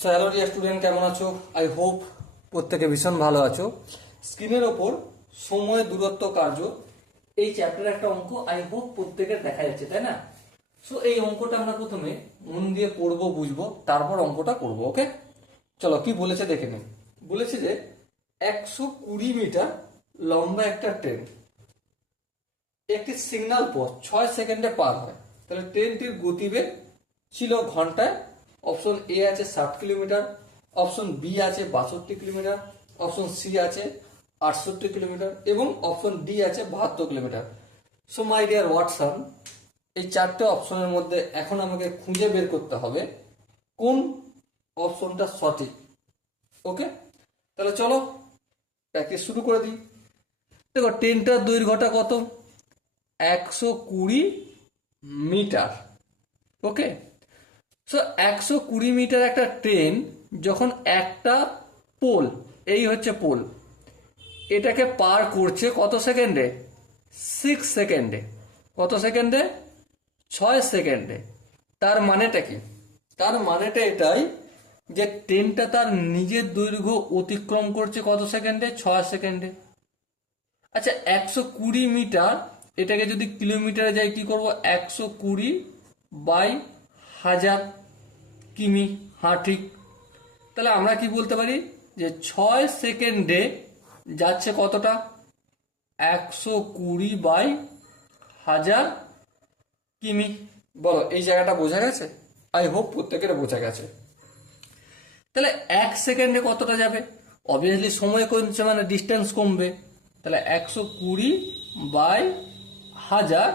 So hello dear student, কেমন আছো? I hope প্রত্যেকে ভীষণ ভালো আছো। স্ক্রিনের ওপর সময় দূরত্ব কার্য এই চ্যাপ্টারের একটা অঙ্ক আই হোপ প্রত্যেকের দেখা যাচ্ছে, তাই না? সো এই অঙ্কটা আমরা প্রথমে মন দিয়ে পড়বো, বুঝবো, তারপর অঙ্কটা করবো। ওকে, চলো কি বলেছে দেখে নিই। বলেছে যে 120 মিটার লম্বা একটা ট্রেন একটি সিগন্যাল পথ 6 সেকেন্ডে পার হয়। তাহলে ট্রেনটির গতিবেগ ছিল ঘন্টায়, অপশন এ আছে 60 কিলোমিটার, অপশন বি আছে 62 কিলোমিটার, অপশন সি আছে 68 কিলোমিটার এবং অপশন ডি আছে 72 kilometre. So my dear Watson, এই চারটে অপশনের মধ্যে এখন আমাকে খুঁজে বের করতে হবে কোন অপশনটা সঠিক। ওকে, তাহলে চলো প্র্যাকটিস শুরু করে দিই। দেখো ট্রেনটার দৈর্ঘ্যটা কত? 120 মিটার। ওকে, সো 120 মিটার একটা ট্রেন যখন একটা পোল, এই হচ্ছে পোল, এটাকে পার করছে কত সেকেন্ডে? 6 সেকেন্ডে। কত সেকেন্ডে? 6 সেকেন্ডে। তার মানেটা কি? তার মানেটা এটাই যে ট্রেনটা তার নিজের দৈর্ঘ্য অতিক্রম করছে কত সেকেন্ডে? 6 সেকেন্ডে। আচ্ছা, 120 মিটার এটাকে যদি কিলোমিটারে যাই কি করব? 120/1000 কিমি। হ্যাঁ, ঠিক। তাহলে আমরা কি বলতে পারি যে 6 সেকেন্ডে যাচ্ছে কতটা? 120/1000 কিমি। বলো, এই জায়গাটা বোঝা গেছে? আই হোপ প্রত্যেকের বোঝা গেছে। তাহলে 1 সেকেন্ডে কতটা যাবে? অবভিয়াসলি সময় কমছে মানে ডিস্টেন্স কমবে। তাহলে 120/1000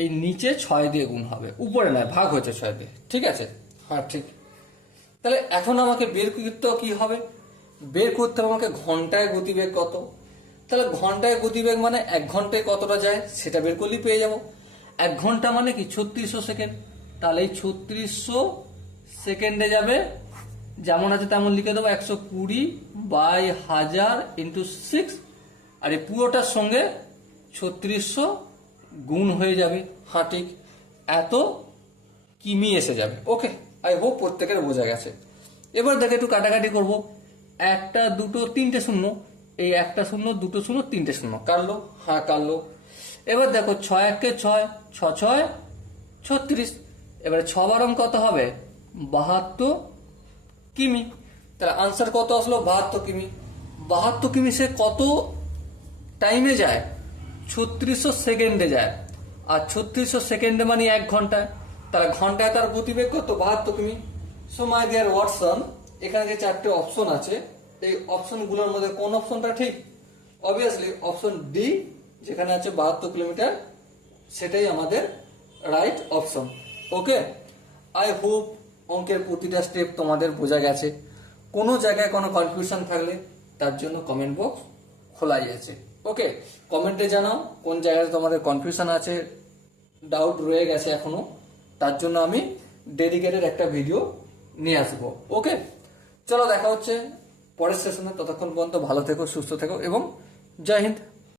এই নিচে 6 দিয়ে গুণ হবে, উপরে নয়, ভাগ হচ্ছে 6 দিয়ে। ঠিক আছে, হ্যাঁ ঠিক। তাহলে এখন আমাকে বের করতে কি হবে? বের করতে হবে আমাকে ঘন্টায় গতিবেগ কত। তাহলে ঘন্টায় গতিবেগ মানে 1 ঘন্টায় কতটা যায় সেটা বের করলেই পেয়ে যাব। 1 ঘন্টা মানে কি? 3600 সেকেন্ড। তাহলে এই 3600 সেকেন্ডে যাবে, যেমন আছে তেমন লিখে দেবো 120/1000 ইন্টু 6, আর এই পুরোটার সঙ্গে 3600 গুণ হয়ে যাবে। হ্যাঁ ঠিক, এত কিমি এসে যাবে। ওকে, আই হোপ প্রত্যেকের বোঝা গেছে। এবার দেখে একটু কাটাকাটি করব। 1 2 3 শূন্য, এই 1 শূন্য 2 শূন্য 3 শূন্য কাটলো। হ্যাঁ কাটলো। এবার দেখো 6 1 6, 6 6 36। এবারে 6 বারং কত হবে? 72 কিমি। তাহলে আনসার কত আসলো? 72 কিমি। 72 কিমি সে কত টাইমে যায়? 3600 সেকেন্ডে যায়। আর 3600 সেকেন্ডে মানে 1 ঘন্টায়। তাহলে ঘন্টায় তার গতিবেগ কত? 72 কিমি। সো মাই ডিয়ার ওয়াটসন, এখানে যে চারটে অপশন আছে এই অপশনগুলোর মধ্যে কোন অপশনটা ঠিক? অবভিয়াসলি অপশন ডি, যেখানে আছে 72 কিলোমিটার, সেটাই আমাদের right option. Okay, I hope অঙ্কের প্রতিটা স্টেপ তোমাদের বোঝা গেছে। কোনো জায়গায় কোনো কনফিউশন থাকলে তার জন্য কমেন্ট বক্স খোলাই আছে। ওকে, কমেন্টে জানাও কোন জায়গায় তোমাদের কনফিউশন আছে, ডাউট রয়ে গেছে এখনো। তার জন্য আমি ডেডিকেটেড একটা ভিডিও নিয়ে আসবো। ওকে, চলো দেখা হচ্ছে পরের সেশনে। ততক্ষণ পর্যন্ত ভালো থেকো, সুস্থ থেকো এবং জয় হিন্দ।